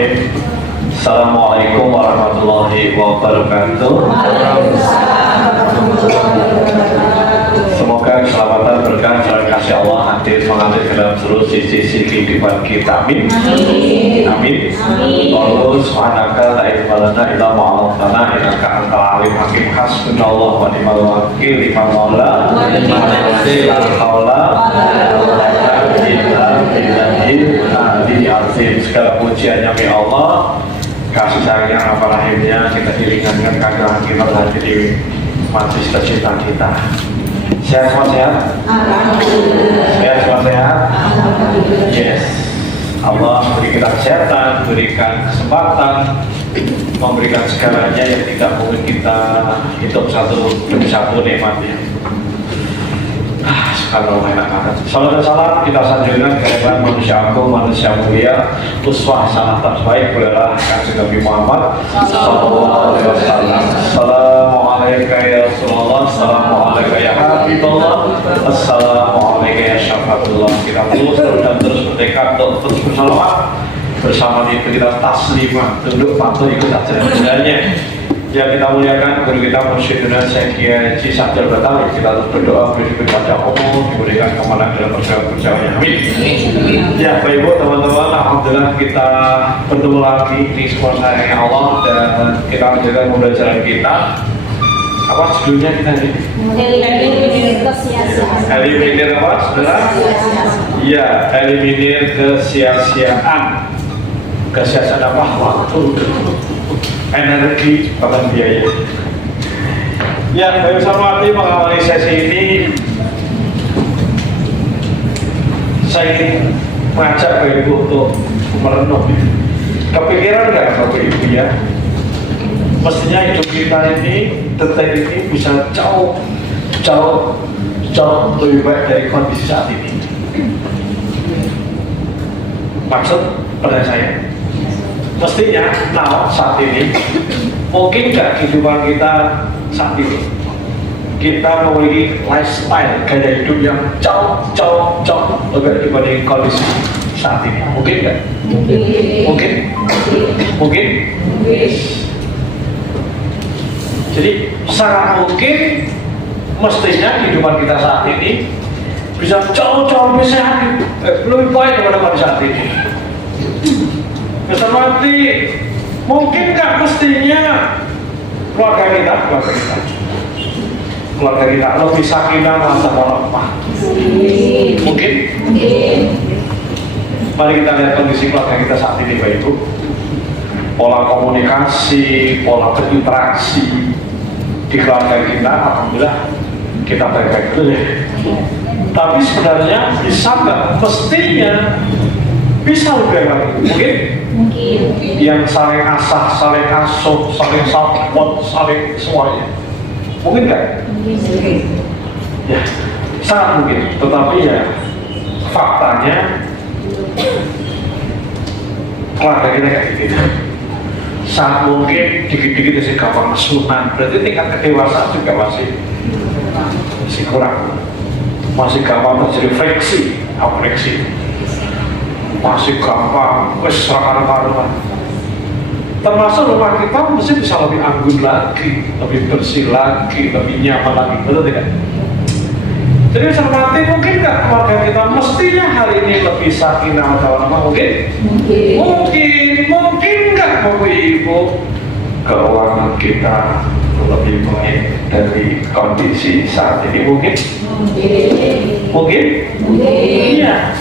Bismillahirrahmanirrahim. Assalamualaikum warahmatullahi wabarakatuh. Semoga keselamatan berkah dan kasih Allah hadir mengalir ke dalam seluruh sisi kehidupan kita. Amin. Amin. Allah subhanaka la ilma lana illa ma 'allamtana innaka antal alim hakim. Hasbunallahu wa ni'mal wakil. Liman maula wa la haula segala pujiannya milik Allah, kasih sayangnya apa rahimnya kita diringankan kagak kita berada di majlis tercinta kita. Sehat semua sehat? Sehat semua sehat? Yes. Allah memberi kita kesehatan, memberikan kesempatan, memberikan segalanya yang tidak mungkin kita hidup satu demi satu nikmatnya. Kalau enak banget. Salam dan salam kita sanjungan kehadiran manusia agung, manusia mulia, uswah sangat terbaik adalah Kanjeng Nabi Muhammad sallallahu alaihi wasallam. Assalamualaikum ya Rasulullah, assalamualaikum ya Habibullah, assalamualaikum ya Syafatullah. Kita terus bertekad untuk terus bersalawat bersama itu kita taslimah, tunduk patuh ikut ajaran-ajarannya. Yang kita muliakan guru kita Mursyiduna Syekh Kiai Haji Sabdul Batawi, kita terus berdoa kepada Allah diberikan kemenangan dalam perjalanan. Amin. Ya Bapak Ibu teman-teman, alhamdulillah kita bertemu lagi di sekolah sayangnya Allah dan kita menjalankan pembelajaran kita. Apa judulnya kita ini? Eliminir apa saudara? Iya, eliminir kesia-siaan. Kesia-siaan apa? Waktu, energi, bahkan biaya. Ya, Bapak sama hati mengawali sesi ini, saya ingin mengajak Bapak Ibu untuk merenung. Kepikiran nggak Bapak Ibu ya? Mestinya hidup kita ini, detik ini bisa jauh lebih baik dari kondisi saat ini. Maksud pada saya, mestinya saat ini mungkin nggak kehidupan kita saat ini kita memiliki lifestyle gaya hidup yang jauh lebih dibanding kondisi saat ini. Mungkin nggak? Mungkin. Jadi sangat mungkin mestinya kehidupan kita saat ini bisa jauh lebih sehat, lebih baik daripada pada saat ini. Mesti mungkin nggak mestinya keluarga kita lebih sakinah mawaddah warahmah. Mungkin. Mari kita lihat kondisi keluarga kita saat ini Bapak Ibu. Pola komunikasi, pola berinteraksi di keluarga kita, alhamdulillah kita baik-baik dulu ya. Tapi sebenarnya bisa nggak? Mestinya bisa lebih baik. Mungkin yang saling asah, saling asuh, saling support, saling semuanya. Mungkin nggak? Ya, sangat mungkin. Tetapi ya faktanya keluarga kita kayak gitu. Sangat mungkin dikit-dikit masih gampang kesunan. Berarti tingkat kedewasaan juga masih kurang. Masih gampang terjadi friksi, masih gampang, karuan. Termasuk rumah kita mesti bisa lebih anggun lagi, lebih bersih lagi, lebih nyaman lagi, betul tidak? Jadi cermati mungkin nggak keluarga kita mestinya hari ini lebih sakinah warahmah? Mungkin nggak Bapak Ibu keuangan kita lebih baik dari kondisi saat ini? Mungkin? Iya.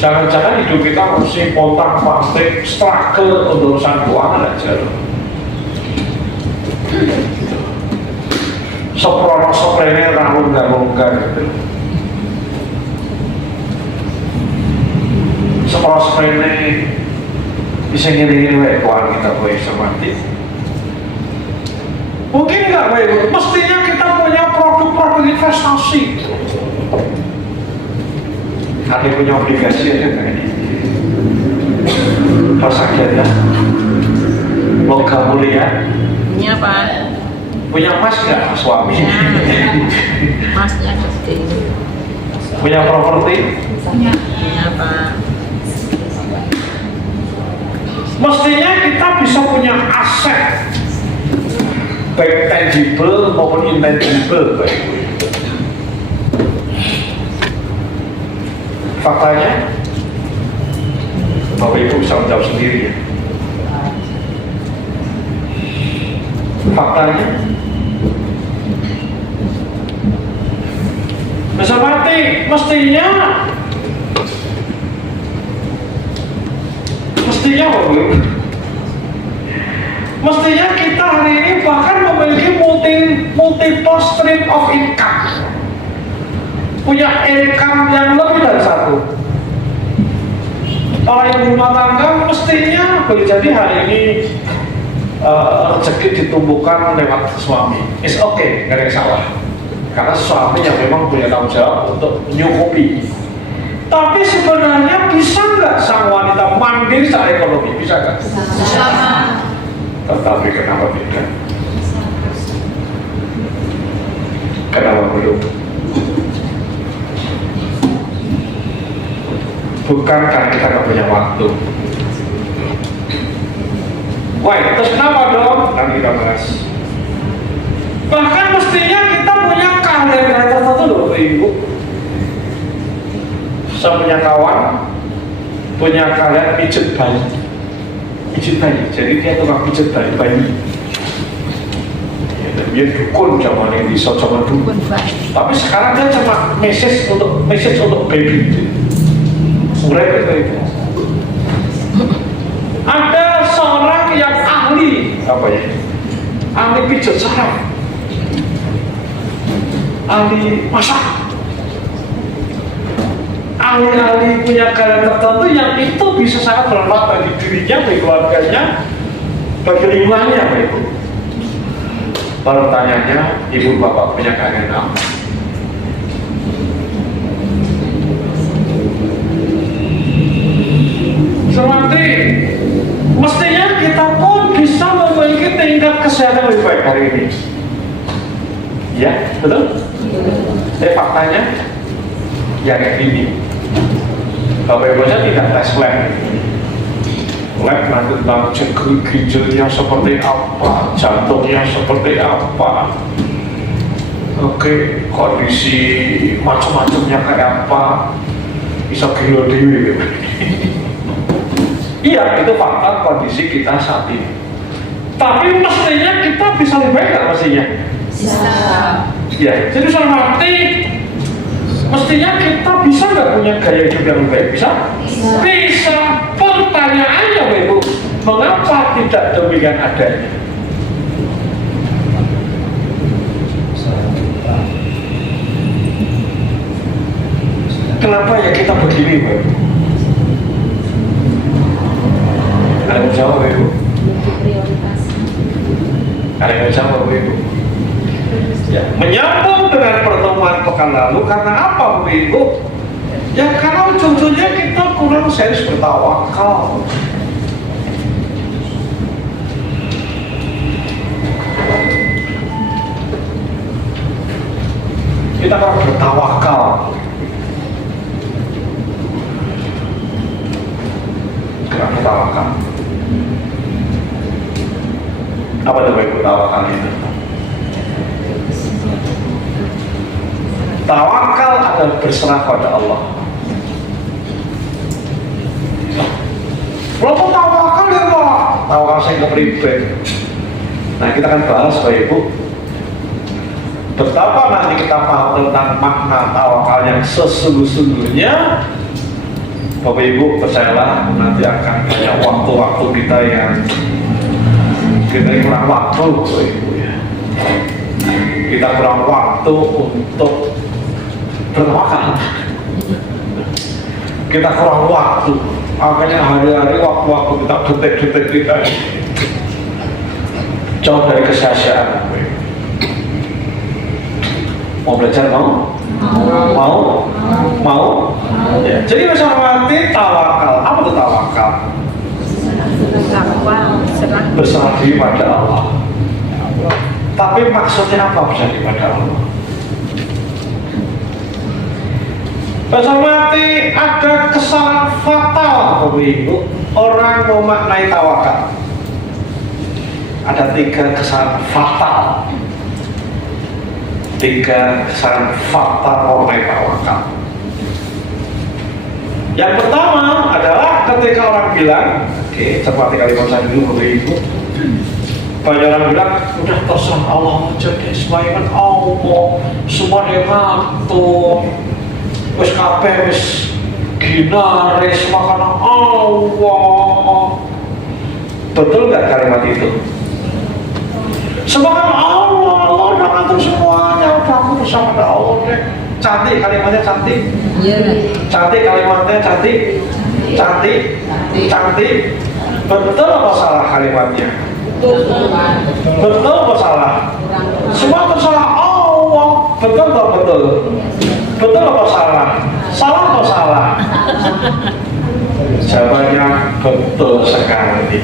Jangan-jangan hidup kita mesti pontang-panting, struggle untuk urusan keuangan aja loh. Soprono-soprene rangga-rangga gitu. Soprono-soprene bisa ngiri-ngiri keuangan kita boleh semati. Mungkin nggak Bapak? Mestinya kita punya produk-produk investasi. Ada yang punya obligasi aja kayak ini. Persakit ya. Logam mulia. Punya apa? Punya emas nggak suami? Emasnya gede. Punya properti? Punya apa? Mestinya kita bisa punya aset baik tangible maupun intangible, Bapak Ibu. Faktanya, Bapak Ibu bisa menjawab sendiri ya. Faktanya, seperti mestinya Bapak Ibu, mestinya kita hari ini bahkan memiliki multiple stream of income, punya income yang lebih dari satu. Para ibu rumah tangga mestinya boleh jadi hari ini rezeki ditumbuhkan lewat suami. It's okay, nggak ada yang salah. Karena suami yang memang punya tanggung jawab untuk menyukupi. Tapi sebenarnya bisa nggak sang wanita mandiri secara ekonomi? Bisa nggak? Bisa. Tetapi kenapa tidak? Kenapa belum? Bukan karena kita nggak punya waktu. Wah, terus kenapa dong? Nanti kita bahas. Bahkan mestinya kita punya keahlian tertentu loh, Ibu. Saya punya kawan, punya keahlian pijet bayi. Jadi dia tukang pijet bayi. Ya, dan dia dukun zaman ini, zaman dulu. Tapi sekarang dia cuma message untuk baby. Mereka itu. Ada seorang yang ahli ahli pijat saraf, ahli masak, ahli punya keahlian tertentu yang itu bisa sangat bermanfaat bagi dirinya, bagi keluarganya, bagi lingkungannya, Pak Ibu. Pertanyaannya, ibu bapak punya keahlian apa? Seperti mestinya kita pun bisa memiliki tingkat kesehatan lebih baik hari ini. Ya, betul? Faktanya ya kayak gini. Bapak Ibu saya tidak tes lab. Lab nanti tentang ginjalnya seperti apa, jantungnya seperti apa, oke, kondisi macam-macamnya kayak apa, bisa gila dewi. Iya, itu fakta kondisi kita saat ini. Tapi mestinya kita bisa lebih baik nggak mestinya? Bisa. Ya, jadi sama arti mestinya kita bisa nggak punya gaya hidup yang lebih baik? Bisa? Bisa. Pertanyaannya, Bapak Ibu, mengapa tidak demikian adanya? Kenapa ya kita begini, Bapak Ibu? Ada yang jawab, Bapak Ibu? Ada yang jawab, Bapak Ibu? Ya, menyambung dengan pertemuan pekan lalu, karena apa, Bapak Ibu? Ya karena ujung-ujungnya kita kurang serius bertawakal. Kita kurang bertawakal. Kurang bertawakal. Apa itu Bapak Ibu tawakal itu? Tawakal adalah berserah pada Allah. Kalau tawakal ya Pak, tawakal saya kepribadi. Nah kita akan bahas Bapak Ibu, betapa nanti kita paham tentang makna tawakal yang sesungguhnya. Bapak Ibu percayalah nanti akan banyak waktu-waktu kita yang kurang waktu, Bapak Ibu ya. Kita kurang waktu untuk bertawakal. Kita kurang waktu. Makanya hari-hari waktu-waktu kita, detik-detik kita jauh dari kesia-siaan. Mau belajar mau? Mau? Ya. Jadi masalah mati tawakal. Apa itu tawakal? Berserah diri pada Allah. Tapi maksudnya apa berserah diri pada Allah? Masalah mati ada kesalahan fatal, Bapak Ibu. orang memaknai tawakal, ada 3 kesalahan fatal. 3 kesalahan fatal memaknai tawakal. Yang pertama adalah ketika orang bilang, oke, seperti kalimat saya dulu Bapak Ibu, banyak orang bilang, udah terserah Allah aja deh, semuanya kan Allah, semua dia ngatur, wis kabeh wis ginaris makanan Allah. Betul nggak kalimat itu? Semua kan Allah, Allah udah ngatur semuanya, udah aku bersama Allah deh. Cantik kalimatnya, cantik. Iya. Cantik kalimatnya, cantik. Cantik. Cantik. Betul apa salah kalimatnya? Betul apa salah? Semua tersalah Allah. Betul atau betul? Betul apa salah? Salah atau salah? Jawabannya betul sekali.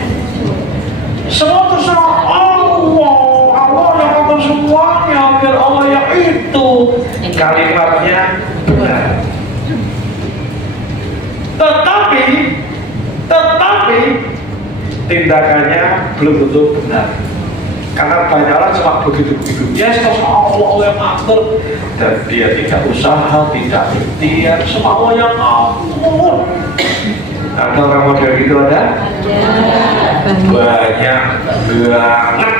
Semua tersalah Allah. Allah yang atur semuanya, biar Allah yang itu. Kalimatnya benar. Tetapi tindakannya belum tentu benar. Karena banyak orang cuma begitu-begitu. Ya, Allah yang atur, dan dia tidak usaha, tidak ikhtiar, semua Allah yang atur. Ada orang model gitu ada? Banyak banget.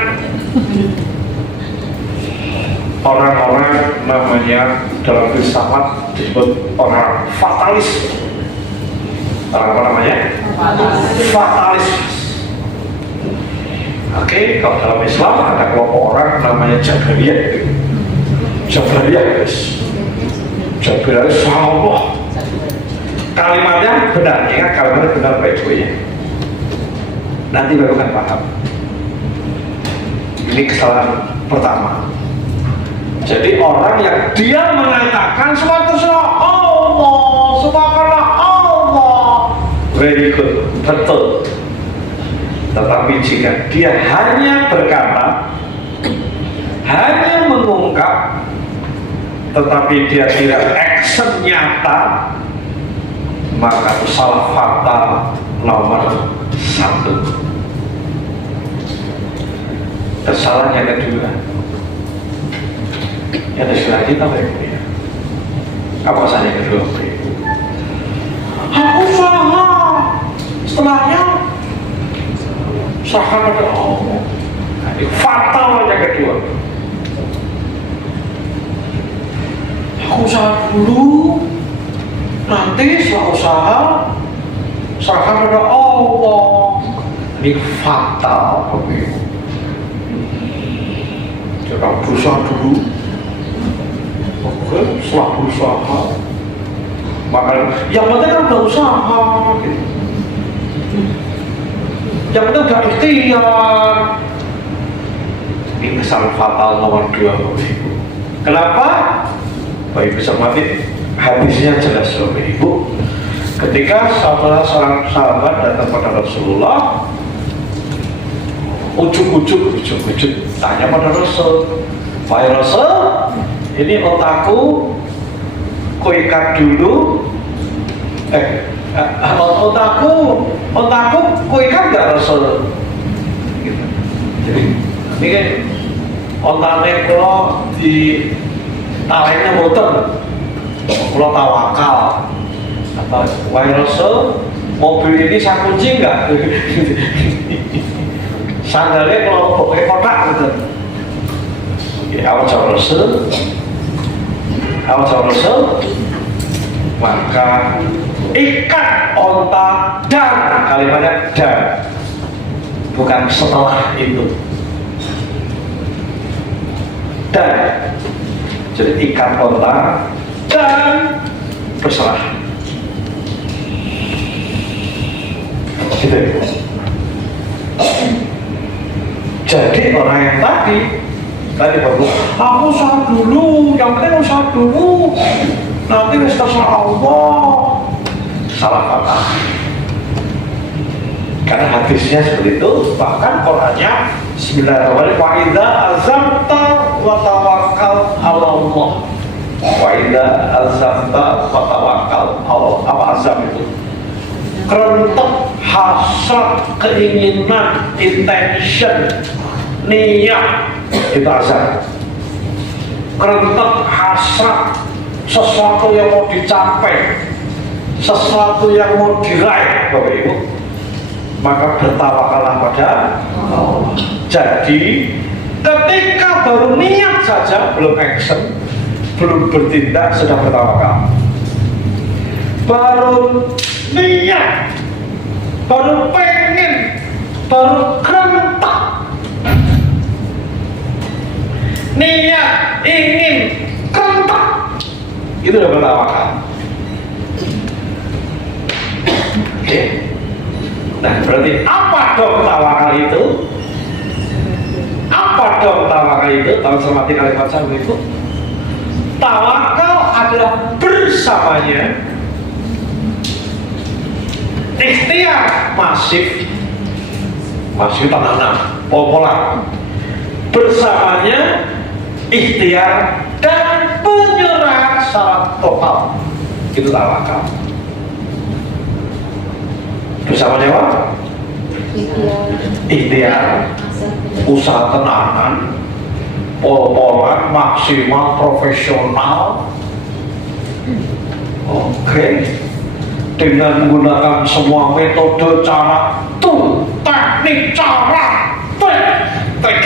Orang-orang namanya dalam filsafat disebut orang fatalis. Orang apa namanya? Fatalis. Oke, kalau dalam Islam ada kelompok orang namanya Jabariyah. Jabariyah, guys. Jabariyah sama Allah. Kalimatnya benar, ingat kalimatnya benar baik-baik ya. Nanti baru kan paham. Ini kesalahan pertama. Jadi orang yang dia mengatakan semua terserah Allah, semua karena Allah, very good, betul. Tetapi jika dia hanya berkata, hanya mengungkap, tetapi dia tidak action nyata, maka itu salah fatal nomor 1. Kesalahan yang kedua, yang ada kita baik-baik. Apa saja yang kedua? Aku salah. Setelahnya serahkan pada Allah. Ini fatal yang kedua. Aku usaha dulu, nanti setelah usaha serahkan pada Allah. Ini fatal, Bapak. Jangan berusaha dulu. Oke, setelah berusaha, maka yang penting kan udah usaha, gitu. Yang penting udah ikhtiar. Ini kesalahan fatal nomor 2, Bapak Ibu. Kenapa? Bapak Ibu cermati, hadisnya jelas, Bapak Ibu. Ketika seorang sahabat datang pada Rasulullah, ujuk-ujuk tanya pada Rasul, "Wahai Rasul, ini otakku kuikat dulu, otakku kuikat nggak Rasul?" Gitu. Jadi ini kan otaknya kalau di talainya muter, kalau tawakal, atau "Wahai Rasul, mobil ini saya kunci nggak?" Sandalnya kalau pakai kotak gitu. Ya, awal Rasul, maka ikat onta dan, kalimatnya dan, bukan setelah itu. Dan, jadi ikat onta dan berserah. Gitu. Jadi orang yang tadi bagus, aku usaha dulu, yang penting usaha dulu, nanti terserah Allah. Salah fatal. Karena hadisnya seperti itu, bahkan Qurannya Bismillahirrahmanirrahim, wa idza azamta wa tawakkal 'ala Allah. Wa idza azamta wa tawakkal 'ala Allah. Apa azam itu? Kerentek hasrat, keinginan, intention, niat itu azan. Kerentek hasrat, sesuatu yang mau dicapai, sesuatu yang mau diraih, Bapak Ibu, maka bertawakallah pada Allah. Jadi ketika baru niat saja, belum action, belum bertindak, sudah bertawakal. Baru niat, baru pengen, baru kerentak, niat, ingin, kerentak, itu udah bertawakal. Oke. Nah, berarti apa dong tawakal itu? Apa dong tawakal itu? Tolong cermati kalimat saya itu. Tawakal adalah bersamanya ikhtiar masif tanam pola, bersamanya ikhtiar dan penyerahan secara total, itu tawakal. Bersamanya apa? Ikhtiar, usaha tenanan, pol-polan, maksimal, profesional. Oke. Dengan menggunakan semua metode, cara, teknik, cara, trik.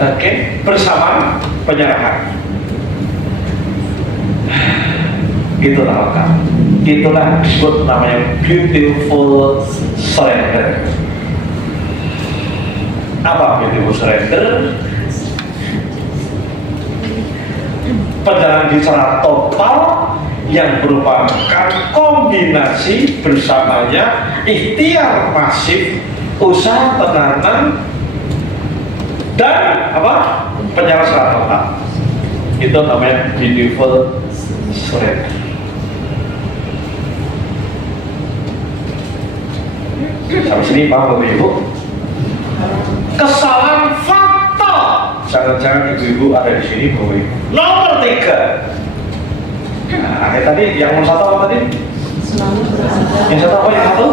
Oke, bersama penyerahan. Itu tawakal. Itulah disebut namanya beautiful surrender. Apa beautiful surrender? Penyerahan secara total yang merupakan kombinasi bersamanya ikhtiar masif, usaha tenanan, dan apa? Penyerahan secara total. Itu namanya beautiful surrender. Sampai sini paham Bapak Ibu? Kesalahan fatal. Jangan-jangan ibu-ibu ada di sini Bapak Ibu. Nomor 3. Nah, tadi yang nomor 1 apa tadi? Yang satu apa? Yang satu?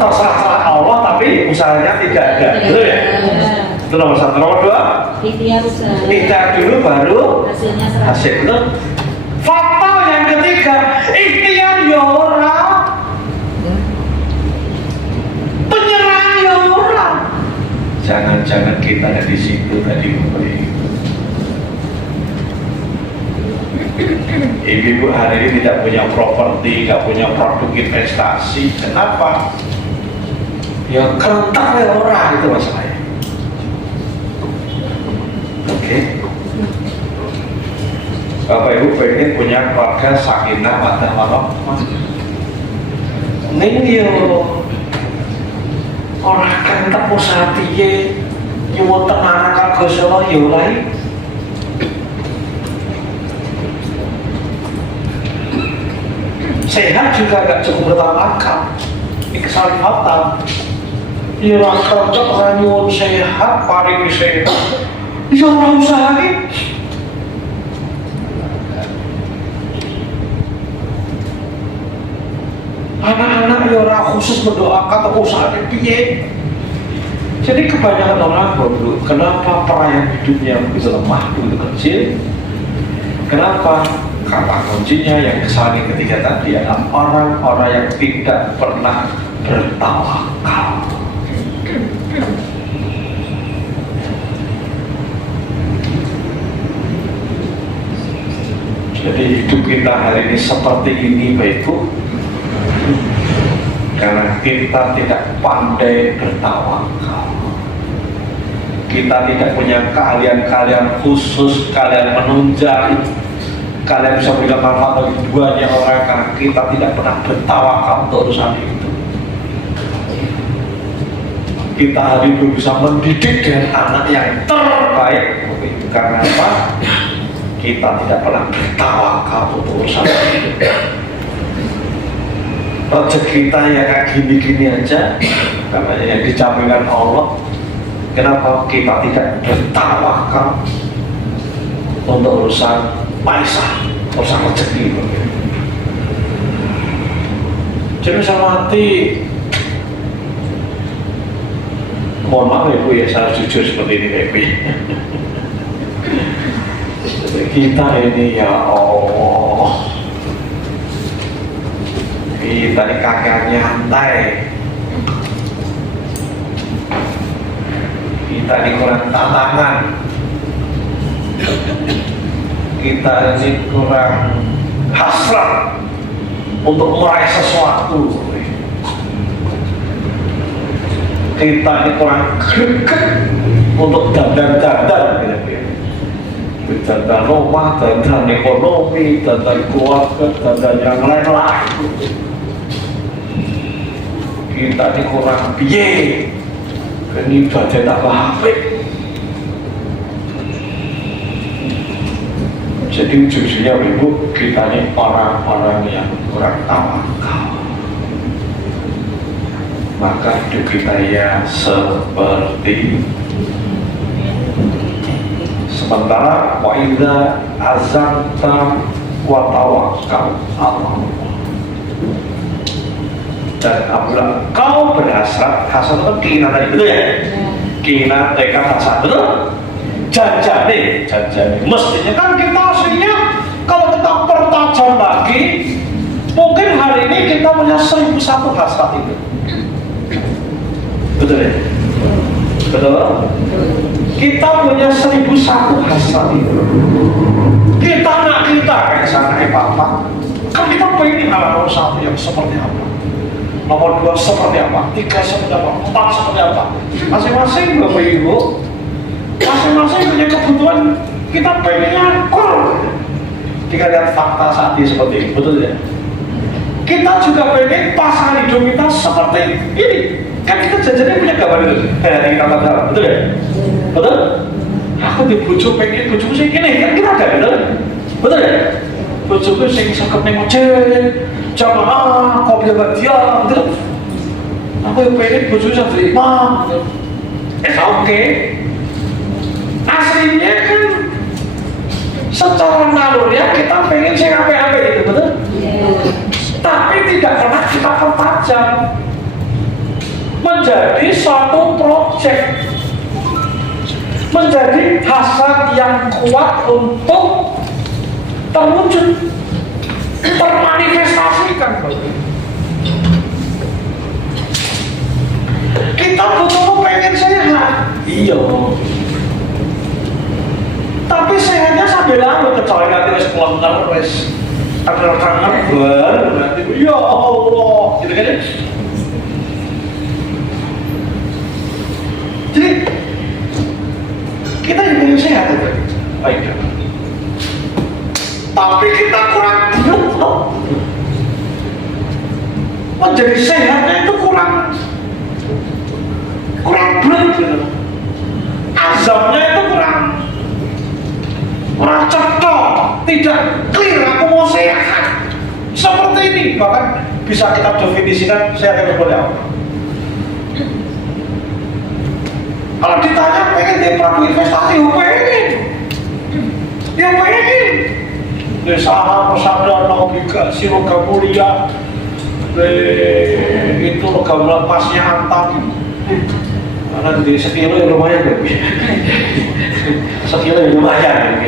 Terserah Allah tapi usahanya tidak ada. Betul ya? Itu nomor 1. Nomor 2? Ikhtiar dulu baru hasil. Fatal yang ketiga, ikhtiar ya ora, penyerahan ya ora. Jangan-jangan kita ada di situ tadi Bapak Ibu. Ibu-ibu hari ini tidak punya properti, tidak punya produk investasi. Kenapa? Ya kerentak ya orang itu masalahnya. Oke. Bapak Ibu pengen punya keluarga sakinah mawaddah warahmah. Ning yo ora kerentak usaha piye nyuwun tenanan karo Gusti Allah yo lae. Sehat juga gak cukup bertawakal. Ini kesalahan fatal. Ya orang kerja orang nyuwun sehat, paling sehat. Ya orang usaha ini. Anak-anak ya orang khusus mendoakan atau usaha ini piye. Jadi kebanyakan orang bodoh. Kenapa perayaan hidupnya begitu lemah, begitu kecil? Kenapa? Kata kuncinya yang kesalahan ketiga tadi adalah orang-orang yang tidak pernah bertawakal. Jadi hidup kita hari ini seperti ini Bapak Ibu, karena kita tidak pandai bertawakal. Kita tidak punya keahlian-keahlian khusus, kalian menunjang, kalian bisa berikan manfaat bagi banyak orang karena kita tidak pernah bertawakal untuk urusan itu. Kita hari ini bisa mendidik dengan anak yang terbaik karena apa? Kita tidak pernah bertawakal untuk urusan itu. Rezeki kita ya kayak gini-gini aja, karena yang dijaminkan Allah. Kenapa kita tidak bertawakal untuk urusan maisha, urusan rezeki? Jadi bisa mati. Mohon maaf ya Bu ya, saya jujur seperti ini ya Bu. Kita ini ya Allah, kita ini kagak nyantai, kita ini kurang tantangan, kita ini kurang hasrat untuk meraih sesuatu, kita ini kurang greget untuk dandan-dandan gitu. Dandan rumah, dandan ekonomi, dandan keluarga, dandan yang lain-lain. Kita ini kurang piye, ini ibadah tak apik. Jadi ujung-ujungnya Ibu, kita ini orang-orang yang kurang tawakal. Maka hidup kita ya seperti sementara wa idza azamta wa tawakkal Allah. Dan apabila kau berhasrat, hasrat itu keinginan tadi, betul ya? Keinginan, tekad, hasrat, betul? Janjane mestinya kan kita aslinya kalau kita pertajam lagi, mungkin hari ini kita punya 1001 hasrat itu, betul ya? Betul? Kita punya 1001 hasrat itu. Kita kayak sana papa, kan kita pengen hal nomor 1 yang seperti apa, nomor 2 seperti apa, 3 seperti apa, 4 seperti apa. Masing-masing Bapak Ibu, masing-masing punya kebutuhan. Kita pengennya kurang. Jika lihat fakta saat ini seperti ini, betul ya? Kita juga pengen pasangan hidup kita seperti ini. Kan kita jajannya punya gambar itu, kayak yang kita katakan, betul ya? Betul? Aku di bojo pengen bojoku sing kene, kan kita ada, betul? Betul ya? Bojoku sing sakep ning ojek, jamaah, kopi badia, betul? Aku yang pengen bojoku sing terima, betul? Oke. Aslinya kan secara naluri kita pengen sing apik-apik itu, betul? Tapi tidak pernah kita pertajam menjadi suatu project, menjadi hasrat yang kuat untuk terwujud, termanifestasikan. Kita butuh pengen sehat, iya, tapi sehatnya sambil lalu, kecuali nanti wis kelengker, wis kangen baru nanti, ya Allah, gitu kan? Jadi kita yang pengen sehat itu, baik. Tapi kita kurang bulat, menjadi sehatnya itu kurang bulat gitu. Azamnya itu kurang cocok, tidak clear. Aku mau sehat seperti ini, bahkan bisa kita definisikan sehat itu seperti apa. Kalau ditanya pengen di pelaku investasi, ya pengen. Di saham, reksadana, obligasi, logam mulia, itu logam lepasnya antam. Karena di sekilo yang lumayan, sekilo yang lumayan,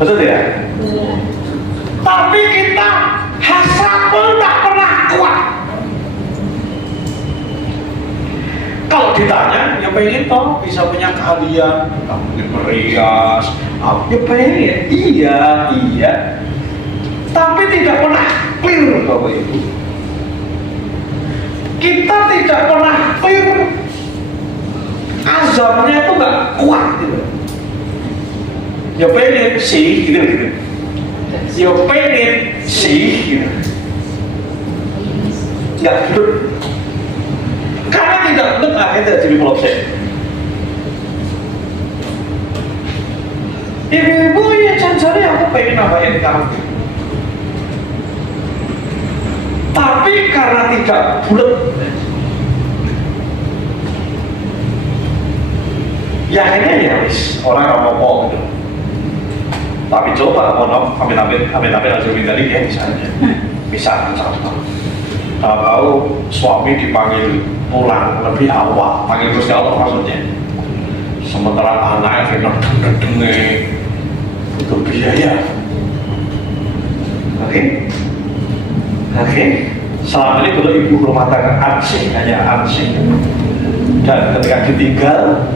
betul ya? Tapi kita hasrat pun tak pernah kuat. Kalau ditanya, ya pengen toh bisa punya keahlian, mungkin merias, ya pengen, iya. Tapi tidak pernah clear, Bapak Ibu. Kita tidak pernah clear, azabnya itu nggak kuat gitu. Ya pengen sih, gitu. Ya pengen sih, gitu. Nggak betul. Karena tidak betul, akhirnya jadi proses. Ibu-ibu ya janjane aku pengen nambahin kamu. Tapi karena tidak bulat, ya akhirnya ya wis orang nggak mau gitu. Tapi coba, mohon maaf, amin hasil tadi ya misalnya, bisa contoh. tahu suami dipanggil pulang lebih awal, panggil Gusti Allah maksudnya. Sementara anaknya deng-deng itu biaya. Oke. Selama ini kalau ibu rumah tangga ansih, hanya ansih. Dan ketika ditinggal,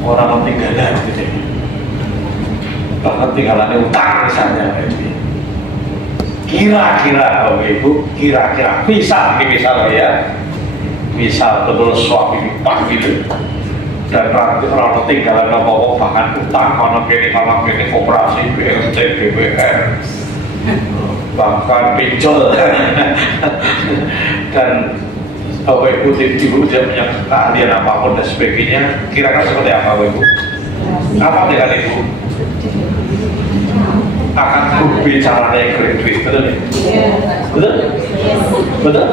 orang tinggalan gitu. Bahkan tinggalannya utang misalnya. Kira-kira kalau ibu, kira-kira misal ya, misal betul suami dipanggil dan orang tinggalan ngomong bahkan utang kalau ini koperasi BLT BBR bahkan pinjol dan Bapak Ibu tidak punya keahlian apapun dan sebagainya, kira-kira seperti apa Bapak Ibu? Apa dengan Ibu? Akan berbicara naik duit, betul ya? Betul?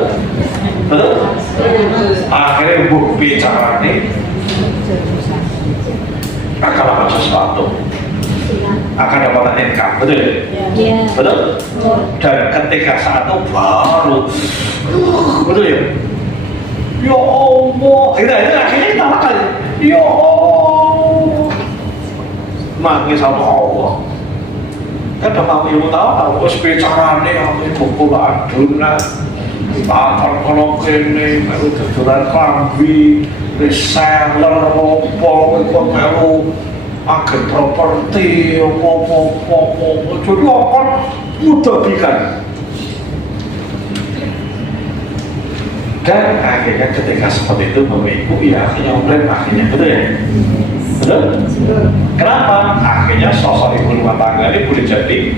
Akhirnya berbicara nih akan dapat sesuatu, akan dapat income, betul ya? Betul? Dan ketika saat itu baru betul ya? Ya Allah, akhirnya kita makan. Ya Allah, makin sama Allah. Kan udah ilmu tahu, terus bicara nih, aku buku aduna, kalau kene, baru tuturan klambi, reseller, apa, ikut melu, agen properti, apa, jadi akan mudah bikin. Dan akhirnya ketika seperti itu Ibu ya akhirnya betul ya? Betul? Kenapa? Akhirnya sosok ibu rumah tangga ini boleh jadi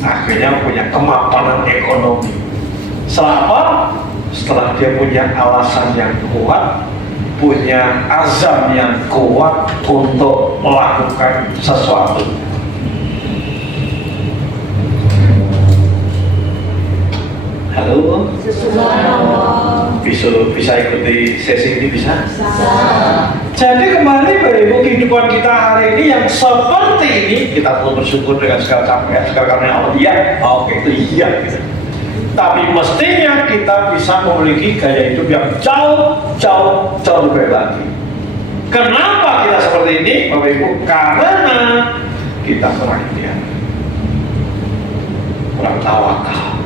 akhirnya punya kemapanan ekonomi. Setelah dia punya alasan yang kuat, punya azam yang kuat untuk melakukan sesuatu. Halo? Bisa ikuti sesi ini bisa? Jadi kembali Bapak Ibu, kehidupan kita hari ini yang seperti ini kita perlu bersyukur dengan segala capaian, segala karena Allah oke itu iya gitu. Tapi mestinya kita bisa memiliki gaya hidup yang jauh lebih lagi. Kenapa kita seperti ini Bapak Ibu? Karena kita kurang ikhtiar, kurang tawakal.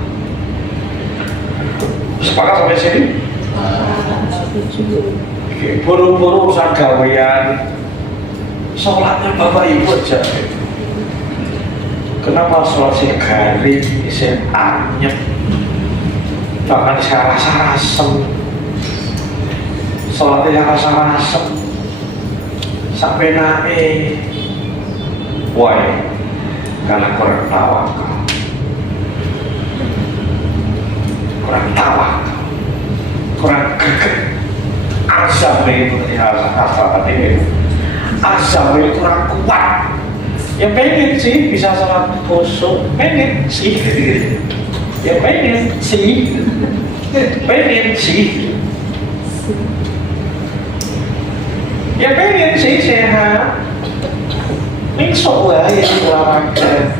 Sepakat sampai sini? Buru-buru urusan gawean, sholatnya Bapak Ibu aja. Kenapa sholat sih garing, sih anyep, bahkan saya rasa asem, sholatnya rasa asem, sampai naik, why? Karena kurang tawakal. Kurang tawakal, kurang gegek. Azam itu tadi azam itu kurang kuat. Ya pengen sih bisa sholat khusyuk, pengen sih. Ya pengen sih, ya pengen sih sehat. Mingsok lah ya olahraga.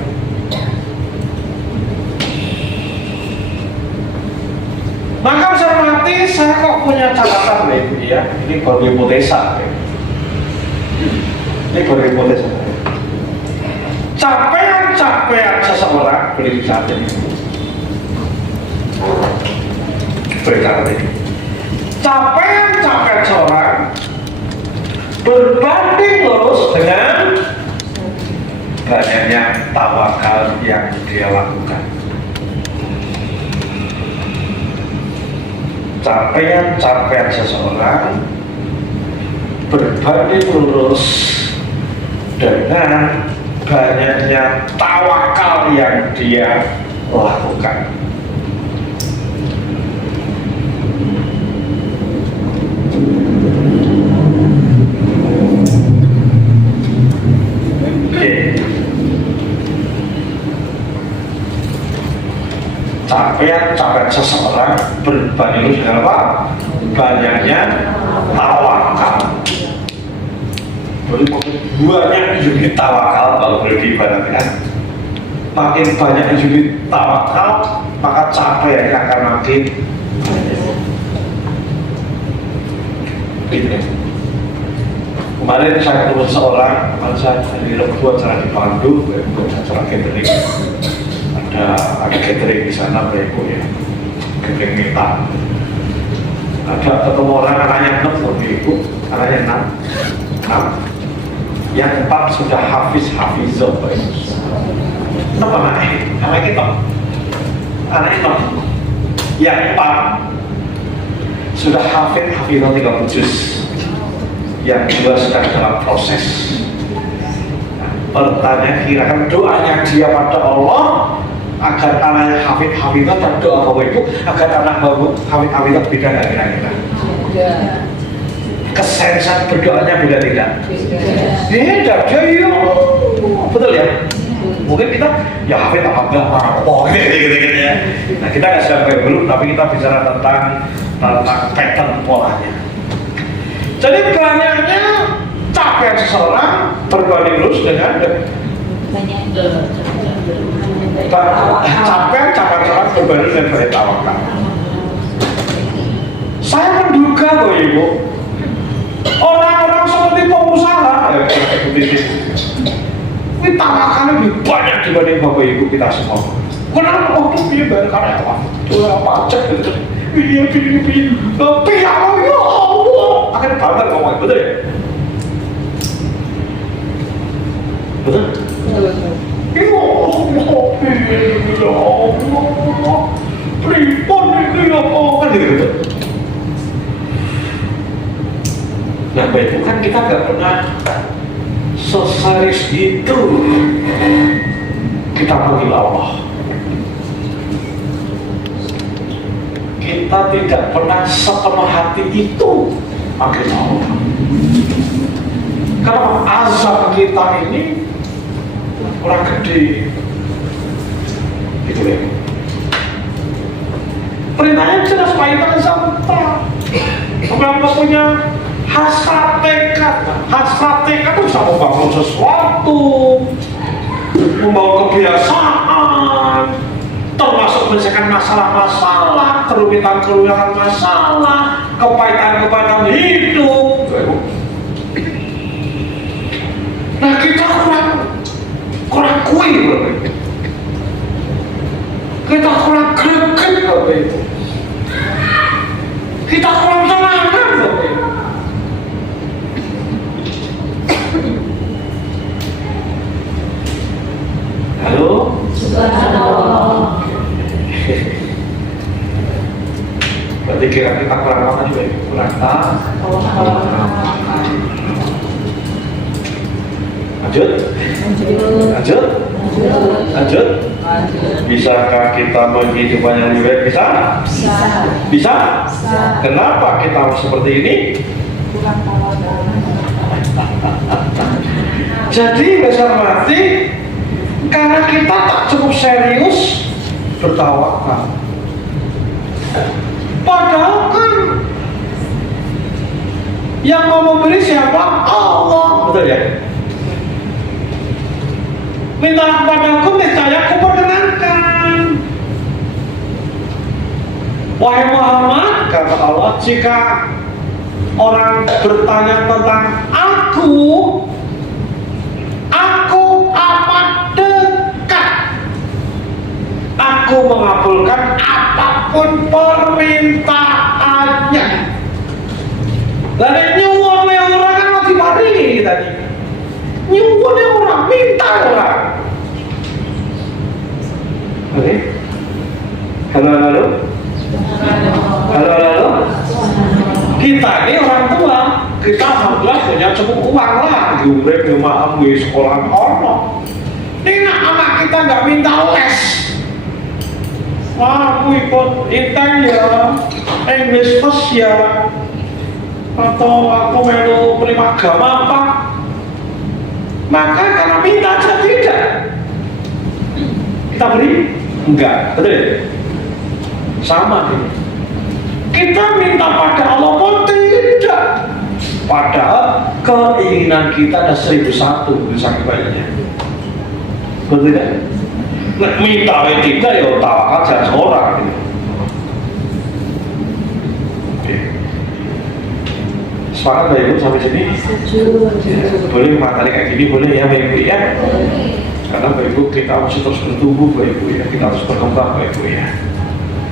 Maka cermati, saya kok punya catatan Ibu ya. Ini baru hipotesa ya. Ini baru hipotesa. Capaian seseorang beri saat ini. Berkata ini. Capaian seorang berbanding lurus dengan banyaknya tawakal yang dia lakukan. Capaian seseorang berbanding lurus dengan banyaknya tawakal yang dia lakukan. Capaian seseorang berbanding lurus dengan apa? Banyaknya tawakal. Banyak unit tawakal kalau boleh diibaratkan. Makin banyak unit tawakal, maka capek akan makin gitu. Kemarin saya ketemu seseorang, kemarin saya di dua acara di Bandung, acara catering. Ada catering di sana, Ibu ya, catering minta. Ada ketemu orang anaknya 6 loh Ibu, anaknya 6. Yang 4 sudah hafizah, Pak Ibu. Kenapa anaknya kita? Anaknya 6. Yang 4 sudah hafizah 30 juz. Yang 2 sedang dalam proses. Pertanyaan kira-kira doanya dia pada Allah agar anaknya hafizah dan doa Bapak Ibu agar anak Bapak hafizah beda nggak kira-kira? Kesensan berdoanya beda tidak? Beda, iya. Betul ya? Mungkin kita ya hafizah gitu ya. Nah kita nggak sampai belum, tapi kita bicara tentang pattern polanya. Jadi banyaknya capek seseorang berbanding lurus dengan capek seseorang berbanding dengan bertawakal. Saya menduga kok Ibu, orang-orang seperti pengusaha ini tawakalnya lebih banyak dibanding Bapak Ibu kita semua. Kenapa? Waktu dia bayar karyawan, itu pajak gitu. Iya, tapi ya Allah, akan banget ngomong, betul ya? Betul? Ya Allah, pripun itu ya Allah, kan gitu. Nah, Bapak Ibu kan kita gak pernah seserius itu kita panggil Allah. Kita tidak pernah sepenuh hati itu panggil Allah. Karena azab kita ini kurang gede. Itu ya. Perintahnya jelas pahit sampai. Kalau punya hasrat tekad itu bisa membangun sesuatu, membawa kebiasaan, termasuk menyelesaikan masalah-masalah, kerumitan masalah, kepahitan hidup. Nah kita kurang kuih, kita kurang greget, kita kurang semangat. Halo? Subhanallah. Berarti kira kita kurang apa juga? Kurang Lanjut. Bisakah kita menghidupan yang lebih baik? Bisa? Kenapa kita harus seperti ini? Jadi besar mati karena kita tak cukup serius bertawakal. Padahal kan yang mau memberi siapa? Allah. Betul ya? Minta kepadaku, niscaya aku perkenankan. Wahai Muhammad, kata Allah, jika orang bertanya tentang aku amat dekat. Aku mengabulkan apapun permintaannya. Dan nyuwun orang kan mau diparingi tadi. Nyuwun orang, minta orang. Oke. Halo. Kita ini orang tua, kita alhamdulillah punya cukup uang lah, diurep, rumah, di sekolah ono. Ini anak kita nggak minta les. Wah, aku ikut intern ya, English first ya, atau aku melu prima agama apa? Maka karena minta aja tidak, kita beri? Enggak, betul ya? Sama nih. Kita minta pada Allah pun tidak. Padahal keinginan kita ada 1001 bisa banyaknya. Betul tidak? Nek minta tidak ya tawakal jangan seorang gitu. Oke. Sepakat Bapak Ibu sampai sini? Ya, boleh materi kayak gini boleh ya Bapak Ibu ya? Karena Bapak Ibu kita masih terus bertumbuh Bapak Ibu ya, kita harus berkembang Bapak Ibu ya.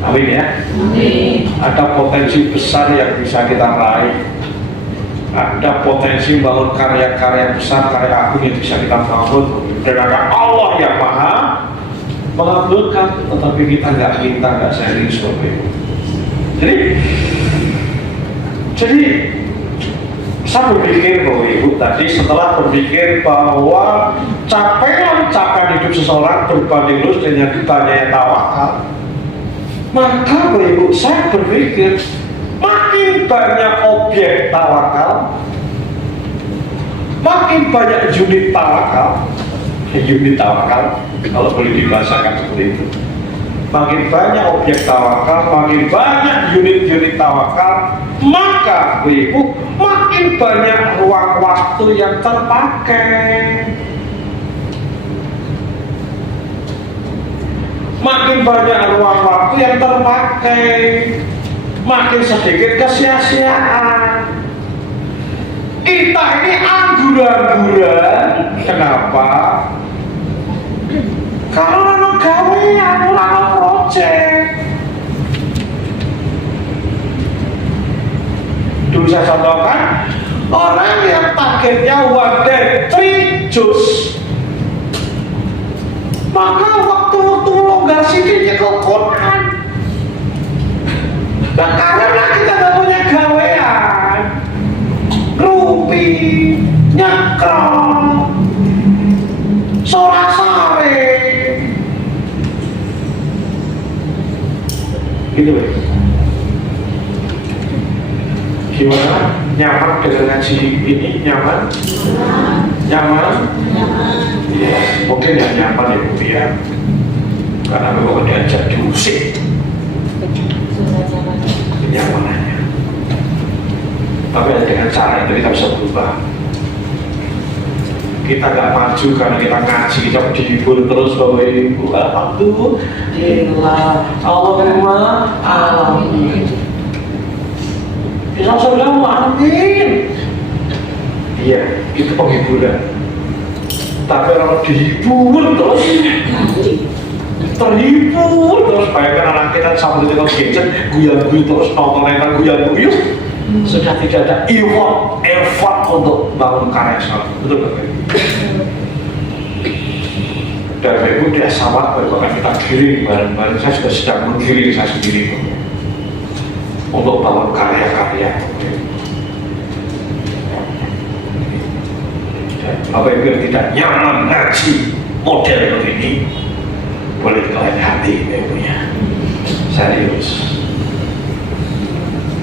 Amin ya. Amin. Ada potensi besar yang bisa kita raih. Ada potensi bangun karya-karya besar, karya agung yang bisa kita bangun. Dan ada Allah yang maha mengabulkan, tetapi kita nggak minta, nggak serius Bapak Ibu. Jadi saya berpikir Bapak Ibu tadi setelah berpikir bahwa capaian hidup seseorang berbanding lurus dengan ditanya tawakal, maka Bapak Ibu saya berpikir makin banyak objek tawakal, makin banyak unit tawakal, kalau boleh dibahasakan seperti itu. Makin banyak objek tawakal, makin banyak unit-unit tawakal, maka Bapak Ibu makin banyak ruang waktu yang terpakai. Makin banyak ruang waktu yang terpakai, makin sedikit kesia-siaan. Kita ini anggur-angguran. Kenapa? Kalau orang gawean, orang project. Dulu saya contohkan orang yang targetnya one day 3 juz, maka waktu-waktu longgar sedikit ke Quran. Nah karena kita gak punya gawean, rupi, nyekrol, sore-sore, gitu ya. Gimana? Nyaman dengan ngaji ini? Nyaman? Nyaman? Iya, mungkin ya nyaman ya Bu ya. Karena memang diajak diusik kenyamanannya. Tapi dengan cara itu kita bisa berubah. Kita nggak maju karena kita ngaji, kita dihibur terus Bapak Ibu. Alhamdulillah, Allahumma amin. Bisa saudara amin. Iya, itu penghiburan. Tapi kalau dihibur terus, terhibur terus, bayangkan anak kita sambil tengok gadget, guyan-guyu terus, nonton guyan-guyu, sudah tidak ada effort untuk bangun karya salah. Betul Bapak Ibu? Dan Bapak Ibu dia sama, bahkan kita giring bareng-bareng. Saya juga sedang menggiring saya sendiri untuk bangun karya-karya. Bapak Ibu yang tidak nyaman ngaji model begini, boleh kalian hati Bapak Ibu ya. Serius.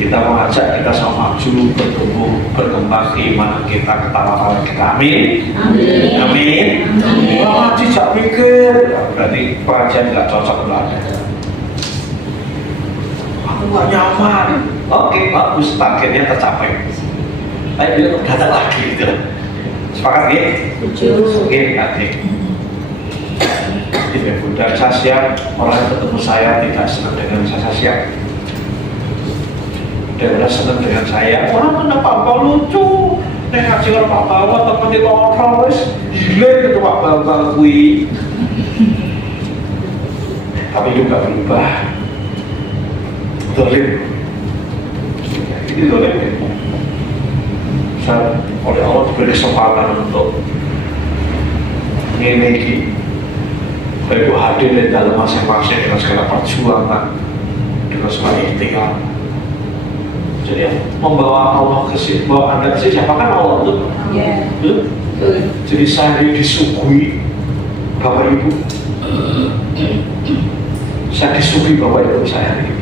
Kita mengajak kita sama maju, bertumbuh, berkembang iman kita, ketawakan kita. Amin. Amin. Amin. Wah, tidak mikir, berarti pengajian nggak cocok belakang. Aku nggak nyaman. Oke, bagus, targetnya tercapai. Ayo bilang datang lagi gitu. Sepakat ya? Oke, nanti. Dan saya siap, orang yang ketemu saya tidak senang dengan saya siap. Dan orang senang dengan saya. Orang mana Pak Bawa lucu. Nek ngaji orang Pak Bawa teman di kontrol wis hilir itu Pak Bawa kui. Tapi juga berubah. Dolim. Ini dolim ya. Saya oleh Allah diberi kesempatan untuk memiliki Bapak hadir di dalam masing-masing dengan segala perjuangan, dengan segala ikhtiar. Jadi membawa Allah ke sini, bawa Anda ke sini, siapa kan Allah itu? Betul? Jadi saya disuguhi Bapak Ibu. Saya disuguhi Bapak Ibu saya ini.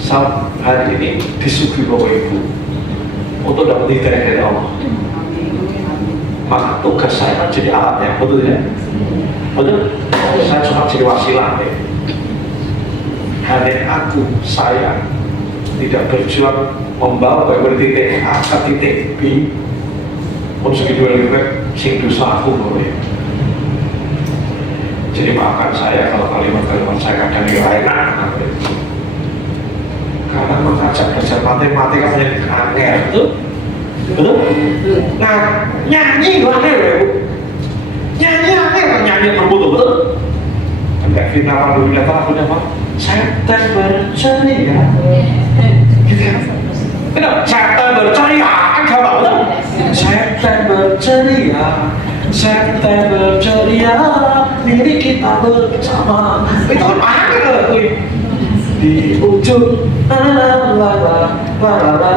Saat hari ini disuguhi Bapak Ibu untuk dapat hidayah dari Allah. Maka tugas saya kan jadi alatnya, betul ya? Betul? Saya cuma jadi wasilah ya. Hanya aku, saya tidak berjuang membawa Bapak Ibu titik A ke titik B. Pun segitu lebih sing dosa aku Bapak Ibu. Jadi maafkan saya kalau kalimat-kalimat saya kadang nggak enak. Karena mengajak belajar matematika menjadi angker, betul? Nah, nyanyi angker, Bu. Nyanyi angker, nyanyi bermutu, betul? Enggak Vina Panduwinata lagunya apa? Setan berceria. Gitu kan? Kenapa? Setan berceria, kan gampang, betul? Setan berceria, setan berceria, diri kita bersama. Itu kan angker lagu ini. Di ujung la la la la la la la la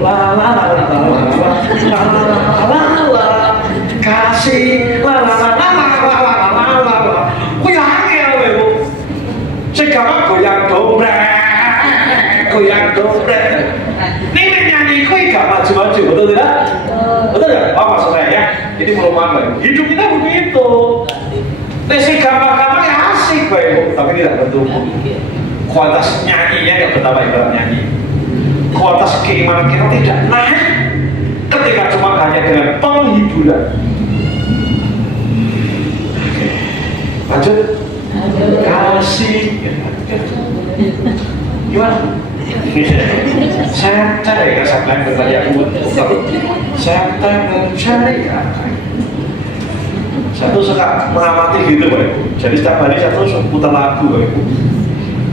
la la la kasih la la la la la la la la goyang ya Bu. Sekarang goyang dobrek. Ini nyanyi kue gak maju-maju, betul tidak? Betul ya? Oh maksud saya ya, ini belum apa. Hidup kita begitu. Nasi gampang-gampang ya asik Pak Ibu, tapi tidak bertumbuh. Kualitas nyanyinya nggak betapa ibarat nyanyi. Kualitas keimanan kita tidak naik ketika cuma hanya dengan penghiburan. Oke, lanjut. Kasih. Gimana? Saya cari siapa yang bertanya aku. Saya mencari. Saya tuh suka mengamati gitu Pak Ibu. Jadi setiap hari saya tuh putar lagu Pak Ibu.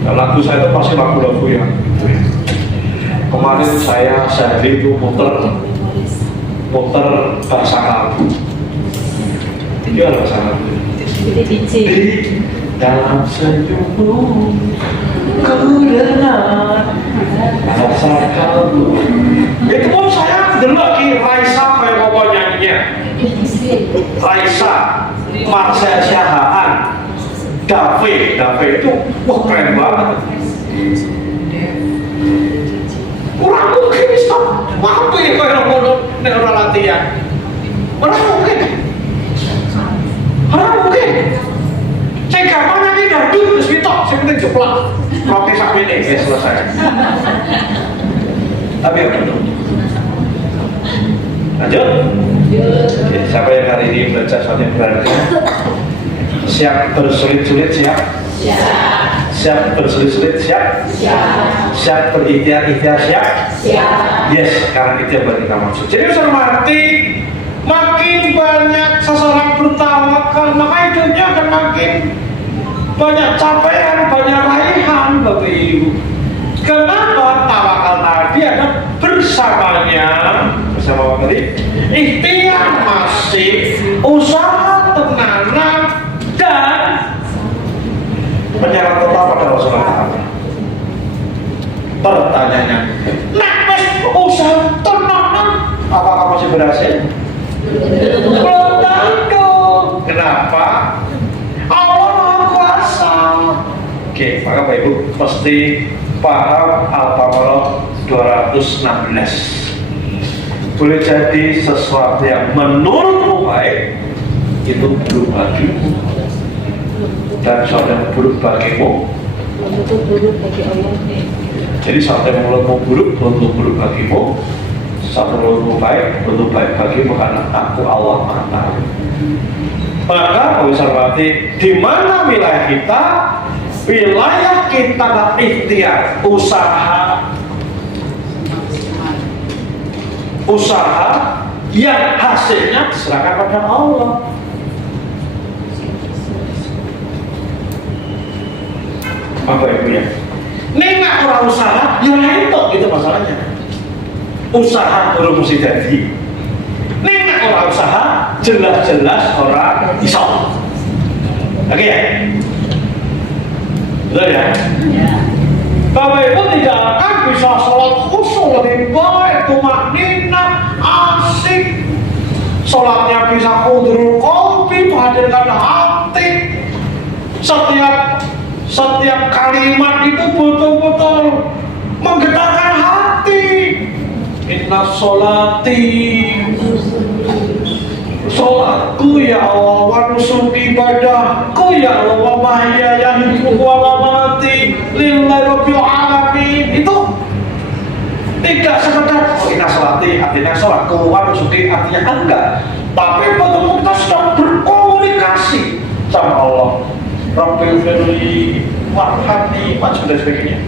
Nah, lagu saya itu pasti lagu-lagu yang gitu ya. Kemarin saya sehari itu muter bahasa lagu. Itu ada bahasa lagu. Di dalam senyummu ku dengar rasa kalbu. Itu pun saya delok ki Raisa kayak apa nyanyinya. Raisa, Marcel Syahaan, David itu wah keren banget. Kurang mungkin stop, apa ya kalau orang latihan? Kurang mungkin. Saya gampang nyanyi dangdut terus mitok, saya penting jeplak. Rocky sampai ini selesai. Tapi ya betul. Lanjut. Oke, siapa yang hari ini belajar sesuatu yang berharga? Siap bersulit-sulit siap? Siap. Siap bersulit-sulit siap? Siap. Siap berikhtiar-ikhtiar siap? Siap. Yes, karena itu yang kita maksud. Jadi bisa mati, makin banyak seseorang bertawakal, maka hidupnya akan makin banyak capaian, banyak raihan Bapak Ibu. Kenapa? Tawakal tadi ada bersamanya. Bersama apa tadi? Ikhtiar masif, usaha tenanan, dan penyerahan total pada Rasulullah. Pertanyaannya, nah usaha tenanan, apakah masih berhasil? Belum tentu. Kenapa? Allah Maha Kuasa. Oke, maka Bapak Ibu pasti paham Al-Baqarah 216. Boleh jadi sesuatu yang menurutmu baik itu buruk bagimu, dan sesuatu yang buruk bagimu itu buruk bagi Allah. Jadi sesuatu yang menurutmu buruk tentu buruk bagimu, sesuatu yang menurutmu baik tentu baik bagimu, karena aku Allah Maha Tahu. Maka bisa berarti di mana wilayah kita? Wilayah kita adalah ikhtiar, usaha yang hasilnya diserahkan pada Allah. Apa Ibu ya? Nengak orang usaha, ya lain kok gitu masalahnya. Usaha belum mesti jadi. Nengak orang usaha, jelas-jelas orang iso. Oke ya? Betul ya? Bapak Ibu tidak akan bisa sholat khusyuk lebih baik, tumakninah, asik. Sholatnya bisa hudrul qalbi, menghadirkan hati. Setiap kalimat itu betul-betul menggetarkan hati. Inna sholati, sholatku ya Allah, wa nusuki ibadahku ya Allah, wa mahyaya hidupku wa mamati lillahi rabbil alamin. Itu tidak sekedar inna sholati artinya sholatku, wa nusuki artinya enggak, tapi betul-betul kita sedang berkomunikasi sama Allah, Rabbil firli warhamni macam dan sebagainya.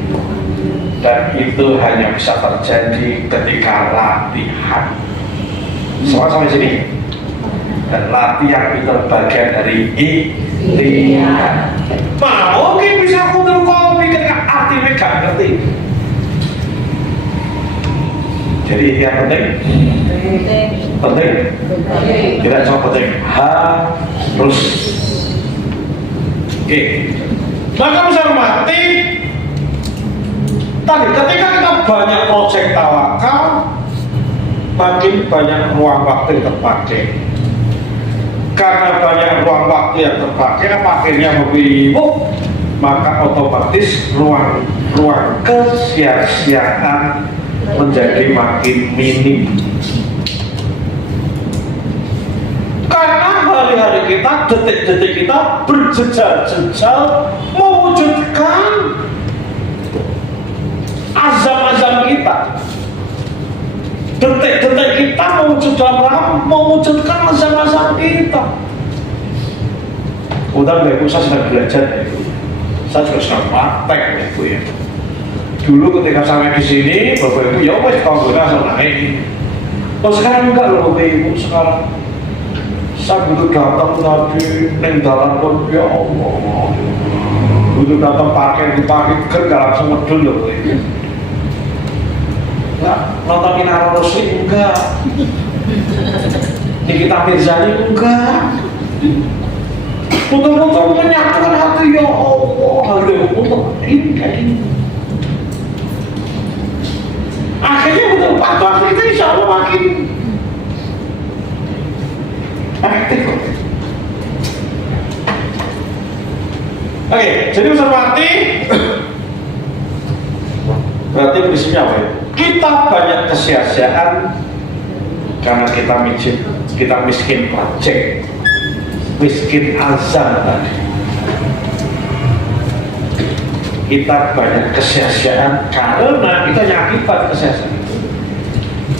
Dan itu hanya bisa terjadi ketika latihan. Semua sampai sini. Dan latihan itu bagian dari ikhtiar. Mungkin bisa kutul kopi ketika artinya gak ngerti. Jadi yang penting, tidak cuma penting, harus. Oke. Maka bisa mati. Tadi ketika kita banyak proyek tawakal, makin banyak ruang waktu yang terpakai. Karena banyak ruang waktu yang terpakai, apa akhirnya membibuk, maka otomatis ruang kesia-siaan menjadi makin minim. Karena hari-hari kita, detik-detik kita berjejal-jejal mewujudkan azam-azam kita. Detik-detik kita mewujudkan azam-azam kita. Udah Ibu, saya sedang belajar ya, Ibu. Saya juga sedang praktek ya, Ibu ya. Dulu ketika sampai di sini, Bapak Ibu, ya wes kalau gue asal naik. Oh sekarang enggak loh Bapak Ibu, sekarang saya butuh datang tadi neng dalan pun, ya Allah, butuh datang parkir di parkir gak langsung medul loh Bapak Ibu. Enggak, nontonin Rosli enggak, Nikita Mirzani enggak, betul-betul menyatukan hati, ya Allah, harus untuk ini kayak gini. Akhirnya betul Pak kita insya Allah makin efektif. Oke, jadi besar mati berarti prinsipnya apa ya? Kita banyak kesia-siaan karena kita miskin project, miskin azam tadi. Kita banyak kesia-siaan karena kita hanya akibat kesia-siaan.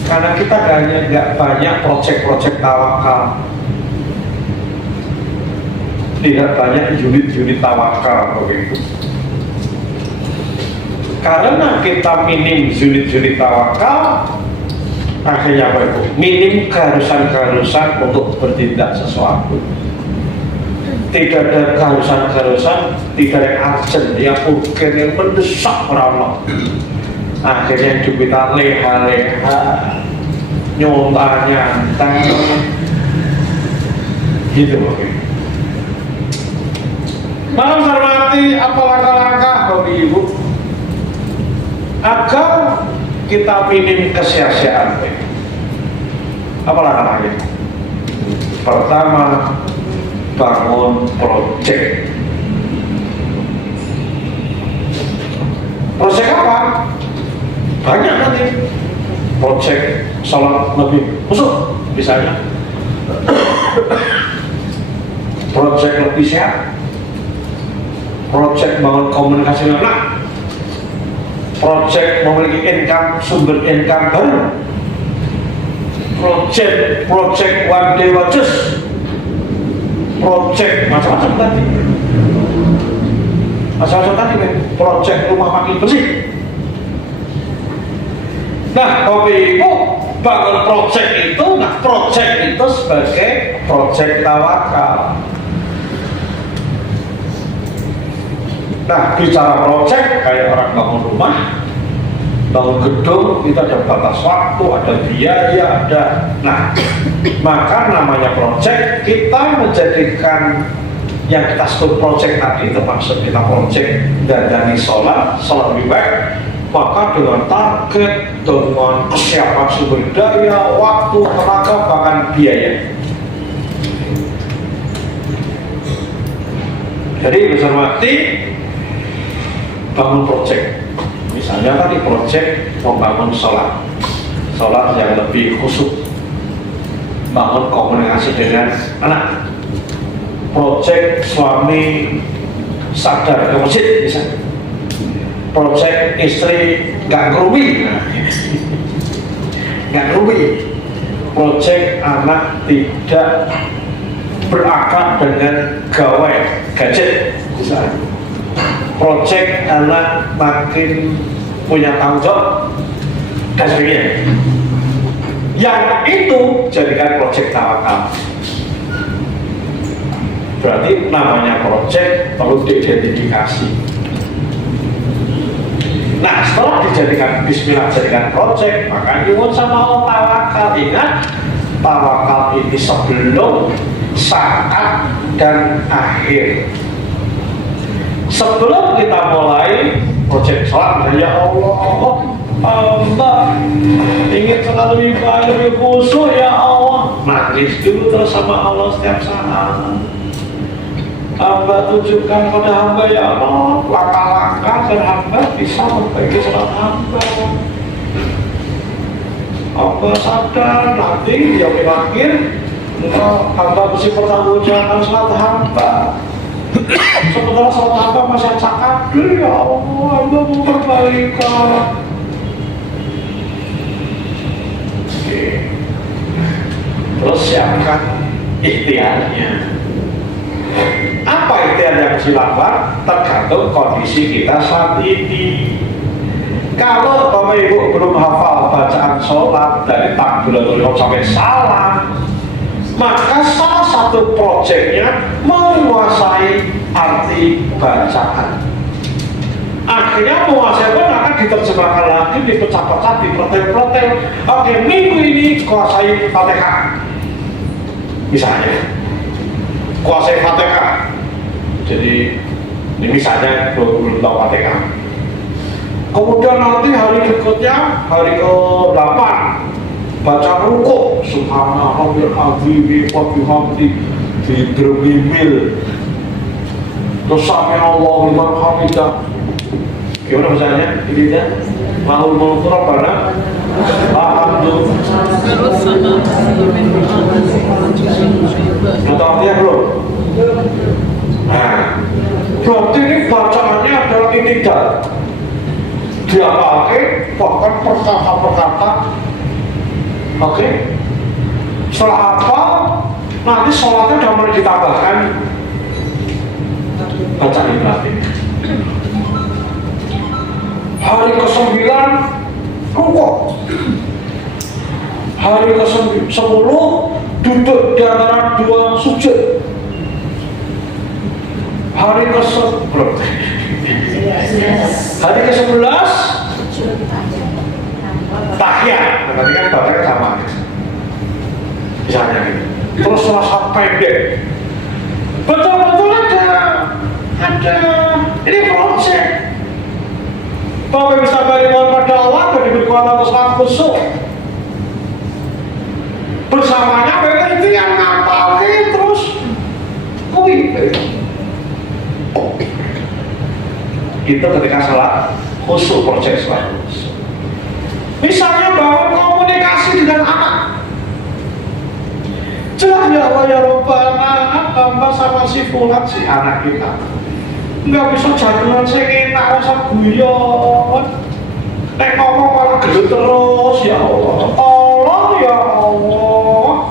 Karena kita nggak banyak proyek-proyek tawakal, tidak banyak unit-unit tawakal begitu. Karena kita minim unit-unit tawakal, akhirnya apa itu? Minim keharusan-keharusan untuk bertindak sesuatu. Tidak ada keharusan-keharusan, tidak ada urgent yang urgen yang mendesak para Allah. Akhirnya hidup kita leha-leha, nyonta-nyantang, gitu oke. Malam hormati apa langkah-langkah Bapak Ibu agar kita minim kesia-siaan. Apa langkah-langkahnya? Pertama, bangun project. Project apa? Banyak nanti. Project sholat lebih khusyuk misalnya. Project lebih sehat. Project bangun komunikasi dengan anak. Project memiliki sumber income baru. Project one day watches. Project macam-macam tadi. Macam-macam tadi, project rumah makin bersih. Nah, Bapak Ibu bangun project itu, project itu sebagai project tawakal. Nah, bicara project kayak orang bangun rumah, bangun gedung, itu ada batas waktu, ada biaya, ada. Nah, maka namanya project, kita menjadikan yang kita sebut project tadi, itu maksud kita project dan dari sholat lebih baik, maka dengan target, dengan kesiapan sumber daya, waktu, tenaga, bahkan biaya. Jadi besar mati bangun project. Misalnya tadi project membangun sholat yang lebih khusyuk, bangun komunikasi dengan anak, project suami sadar ke masjid misalnya, project istri nggak ngerumpi, project anak tidak berakrab dengan gawai gadget misalnya. Project anak makin punya tanggung jawab dan sebagainya. Yang itu jadikan project tawakal. Berarti namanya project perlu diidentifikasi. Nah, setelah dijadikan bismillah jadikan project, maka nyuwun sama Allah tawakal. Ingat, tawakal ini sebelum, saat, dan akhir. Sebelum kita mulai project sholat, ya Allah, Allah ingin selalu ibadah lebih khusyuk ya Allah. Nangis dulu terus sama Allah setiap saat. Hamba tunjukkan pada hamba ya Allah langkah-langkah agar hamba bisa memperbaiki sholat hamba. Hamba sadar nanti di yaumil akhir hamba mesti pertanggungjawabkan sholat hamba. Sementara sholat hamba masih cakap ya Allah, hamba mau perbaikan. Terus siapkan ikhtiarnya. Apa ikhtiar yang dilakukan tergantung kondisi kita saat ini. Kalau Bapak Ibu belum hafal bacaan sholat dari takbiratul ihram sampai salam, maka salah satu proyeknya menguasai arti bacaan. Akhirnya menguasai pun akan diterjemahkan lagi, dipecah-pecah, diprotel-protel. Oke, minggu ini kuasai Fatihah misalnya, kuasai Fatihah. Jadi ini misalnya belum tahu Fatihah. Kemudian nanti hari berikutnya, hari ke-8 baca rukuk subhanallahil azim wa bihamdi bidrumimil. Terus sami Allahu liman hamidah. Gimana bacanya? Ini dia. Mahul mulku rabbana alhamdulillah. Sudah artinya belum? Nah, berarti ini bacaannya adalah intidal. Dia pakai bahkan perkata-perkata. Oke. Setelah apa? Nanti sholatnya udah mulai ditambahkan bacaan Ibrahim. Hari ke-9 rukuk. Hari ke-10 duduk di antara dua sujud. Hari ke-11 tahiyat. Nanti kan bacanya sama misalnya gitu. Terus sholat pendek. Betul-betul ada ini project. Bapak bisa beriman pada Allah dan diberi kuasa atas khusyuk. Bersamanya mereka itu yang ngapalin terus itu ketika sholat khusyuk, proses sholat khusyuk. Misalnya bangun komunikasi dengan anak. Jelas ya Allah ya Rabbana, hamba sama si fulan si anak kita nggak bisa jalan sing enak rasa guyon. Nek ngomong malah gelut terus ya Allah. Tolong ya Allah.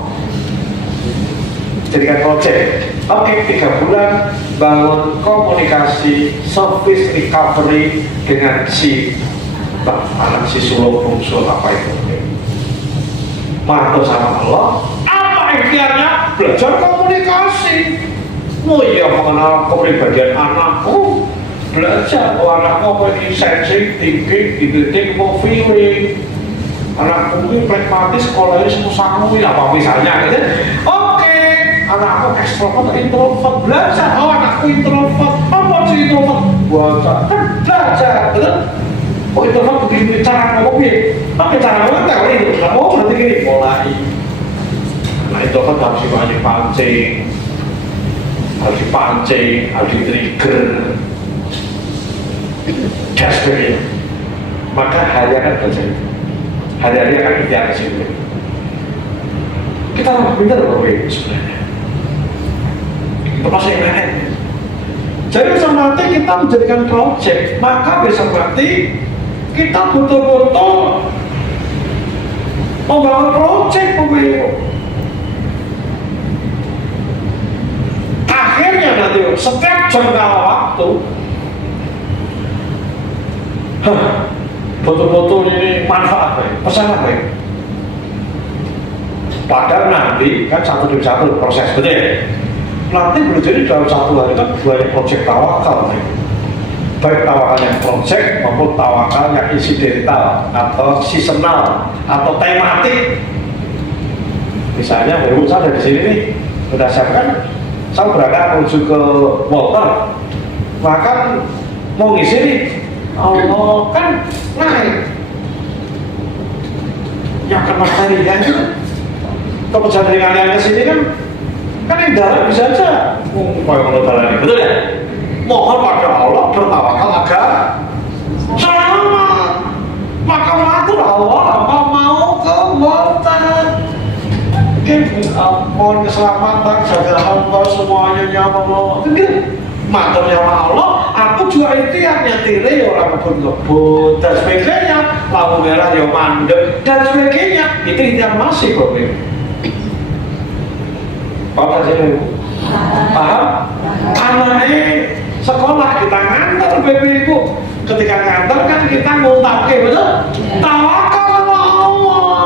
Jadikan project. Oke, 3 bulan bangun komunikasi, service recovery dengan si anak si sulung bungsul apa itu. Mantu sama Allah. Apa ikhtiarnya? Belajar komunikasi. Oh iya, mengenal kepribadian anakku, belajar. Oh anakku ini sensitif, dididik mau feeling. Anakku ini pragmatis, sekolahnya semua sanggup apa misalnya gitu. Oke, anakku ekstrovert, introvert, belajar. Oh anakku introvert, apa sih introvert? Belajar, betul? Oh introvert begini cara ngomongnya, tapi cara ngomong nggak itu. Oh berarti gini, mulai. Nah introvert harus dipancing. Harus dipancing, harus di-trigger dan sebagainya. Maka hari akan belajar itu. Hari-hari akan ikhtiar ke situ. Kita harus pintar loh sebenarnya. Itu pasti yang lain. Jadi besok nanti kita menjadikan project. Maka besok nanti kita betul-betul membangun project pemilu. akhirnya nanti setiap jangka waktu betul-betul ini manfaat baik, pesan apa ya? Padahal nanti kan satu demi satu proses, betul ya? Nanti boleh jadi dalam satu hari kan banyak proyek tawakal nih. Baik tawakal yang proyek maupun tawakal yang insidental atau seasonal atau tematik. Misalnya baru saya dari sini nih, berdasarkan saya berangkat menuju ke Walter, maka mau ngisi nih, Allah kan naik. Yang akan materinya itu kepercayaan ringan ke sini kan yang darat bisa aja kalau darat ini, betul ya? Mohon pada Allah bertawakal agar selamat. Maka matur Allah apa mau ke Walter. Mohon keselamatan, jaga hamba semuanya nyaman. Maturnya Allah, aku juga ikhtiar nyetire orang kebun-kebun dan sebagainya, lampu merah ya mandek dan sebagainya. Itu ikhtiar masih problem. Paham saja ibu? Paham? Anaknya sekolah kita ngantar ibu. Ketika ngantar kan kita nguntake, betul? Tawakal sama Allah.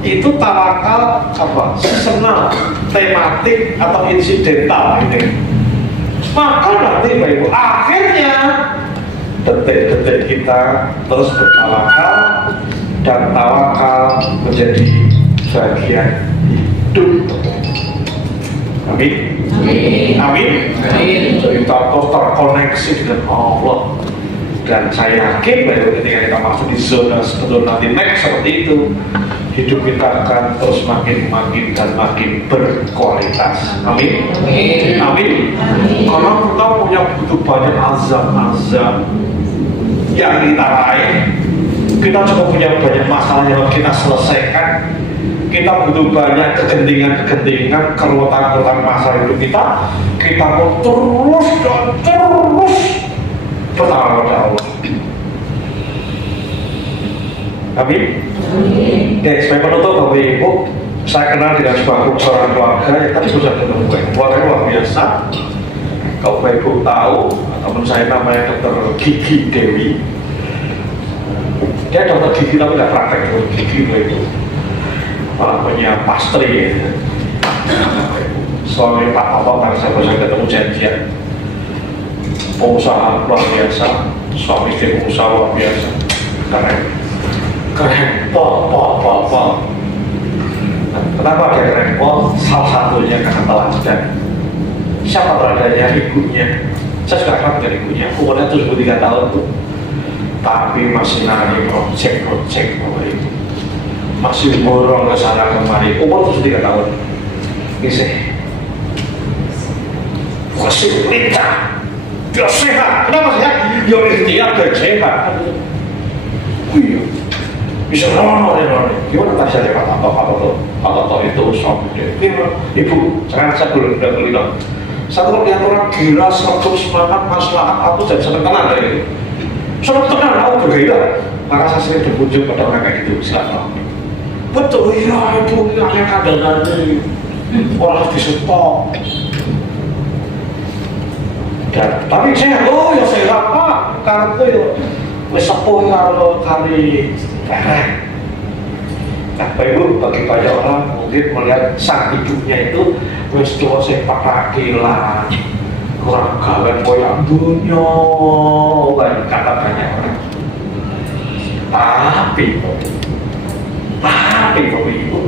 Itu tawakal apa? Seasonal, tematik atau insidental ini. Maka nanti Bapak Ibu akhirnya detik-detik kita terus bertawakal dan tawakal menjadi bagian hidup. Amin. Amin. Jadi kita terus terkoneksi dengan Allah. Dan saya yakin bahwa ketika kita masuk di zona sebetulnya nanti next seperti itu, hidup kita akan terus makin dan makin berkualitas. Amin. Amin. Karena kita punya butuh banyak azab yang kita raih. Kita juga punya banyak masalah yang harus kita selesaikan. Kita butuh banyak kegentingan, kerutan masalah hidup kita. Kita mau terus bertawakal kepada Allah. Amin. Oke, sebagai penutup Bapak Ibu, saya kenal dengan seorang keluarga yang tadi sudah ketemu keluarga luar biasa. Kalau Bapak Ibu tahu, teman saya namanya Dr. Gigi Dewi. Dia dokter gigi tapi tidak praktek dokter gigi Bapak Ibu. Malah punya pastry. Soalnya Pak Abang karena saya bisa ketemu janjian. Pengusaha luar biasa, suami istri pengusaha luar biasa, keren, pol. Kenapa dia keren pol? Salah satunya karena teladan. Siapa teladanya? Ibunya. Saya sudah kenal dengan ibunya, umurnya 73 tahun tuh, tapi masih nari project itu, masih borong ke sana kemari, umur 73 tahun, masih lincah. Dia sehat, kenapa sehat? Ya ikhtiar dan sehat. Iya, bisa rono. Gimana tadi saja Pak Toto itu suami dia. Ibu, sekarang saya udah kelihatan. Satu lihat orang gila, satu semangat, masalah aku jadi senang tenang dari itu. Senang tenang, aku bergairah. Maka saya sering berkunjung pada orang kayak gitu, silakan. Betul, iya ibu, yang kadang nanti orang disupport. Dan, tapi sehat, ya sehat Pak, karena itu ya wis sepuh karo kali perek. Nah Bapak Ibu, bagi banyak orang mungkin melihat sang ibunya itu wis tua sing patakilan, kurang gawe koyo dunya, kata banyak orang. Tapi Bapak Ibu,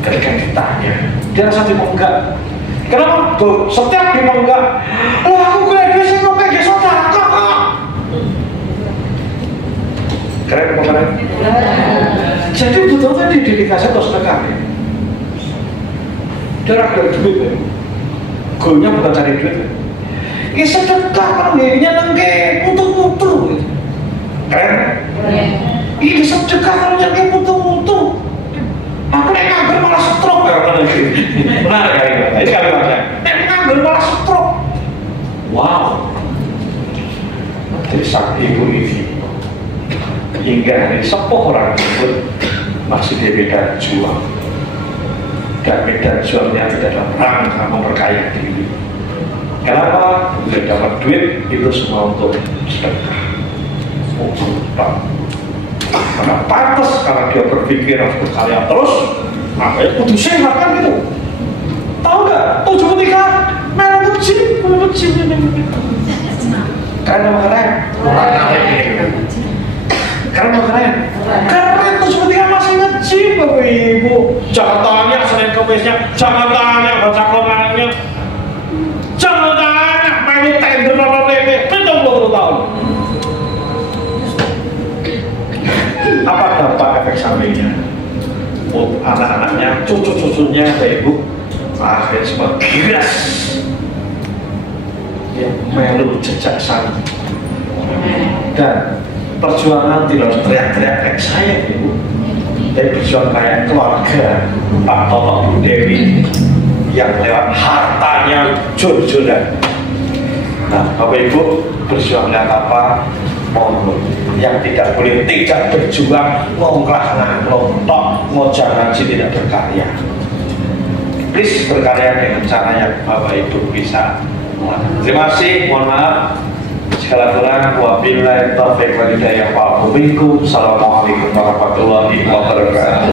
ketika ditanya, dia rasa enggak. Kenapa? Tuh, setiap dia enggak, aku graduasi sih kok kayak saudara. Keren apa keren? Jadi betul-betul didedikasi terus tekan. Dia rakyat duit ya. Goalnya bukan cari duit. Ini sedekah kan dirinya nengke putu-putu. Keren? Ini sedekah kalau nyangke putu-putu. Aku nek nganggur malah stroke ya kan iki. Benar ya ini. Ini kalimatnya. Nek nganggur malah stroke. Wow. Dari sang ibu ini hingga hari sepuh orang tersebut masih di medan juang. Dan medan juangnya tidak dalam rangka memperkaya diri, Kenapa? Udah dapat duit itu semua untuk sedekah. Karena pantas karena dia berpikir harus berkarya terus, makanya kudu sehat kan gitu. Tahu nggak? Tujuh ketika melu ngejim keren apa keren? Keren apa keren? Keren tujuh ketika masih ngejim bapak ibu. Jangan tanya Senin Kemisnya, jangan tanya baca Qurannya, jangan tanya melu tender apa lele, 70 tahun. Apa dampak efek sampingnya? Untuk anak-anaknya, cucu-cucunya, ibu akhirnya semua giras yang melu jejak sana. Dan perjuangan tidak harus teriak-teriak kayak saya ibu, tapi berjuang kayak keluarga Pak Toto Bu Dewi yang lewat hartanya jor-joran. Nah Bapak Ibu berjuang lihat apa? Mohon yang tidak boleh tidak berjuang ngongkrah ngelontok ngojak ngaji tidak berkarya. Please berkarya dengan cara yang Bapak Ibu bisa. Terima kasih, mohon maaf segala kurang. Wabillahi taufiq wal hidayah. Assalamualaikum warahmatullahi wabarakatuh.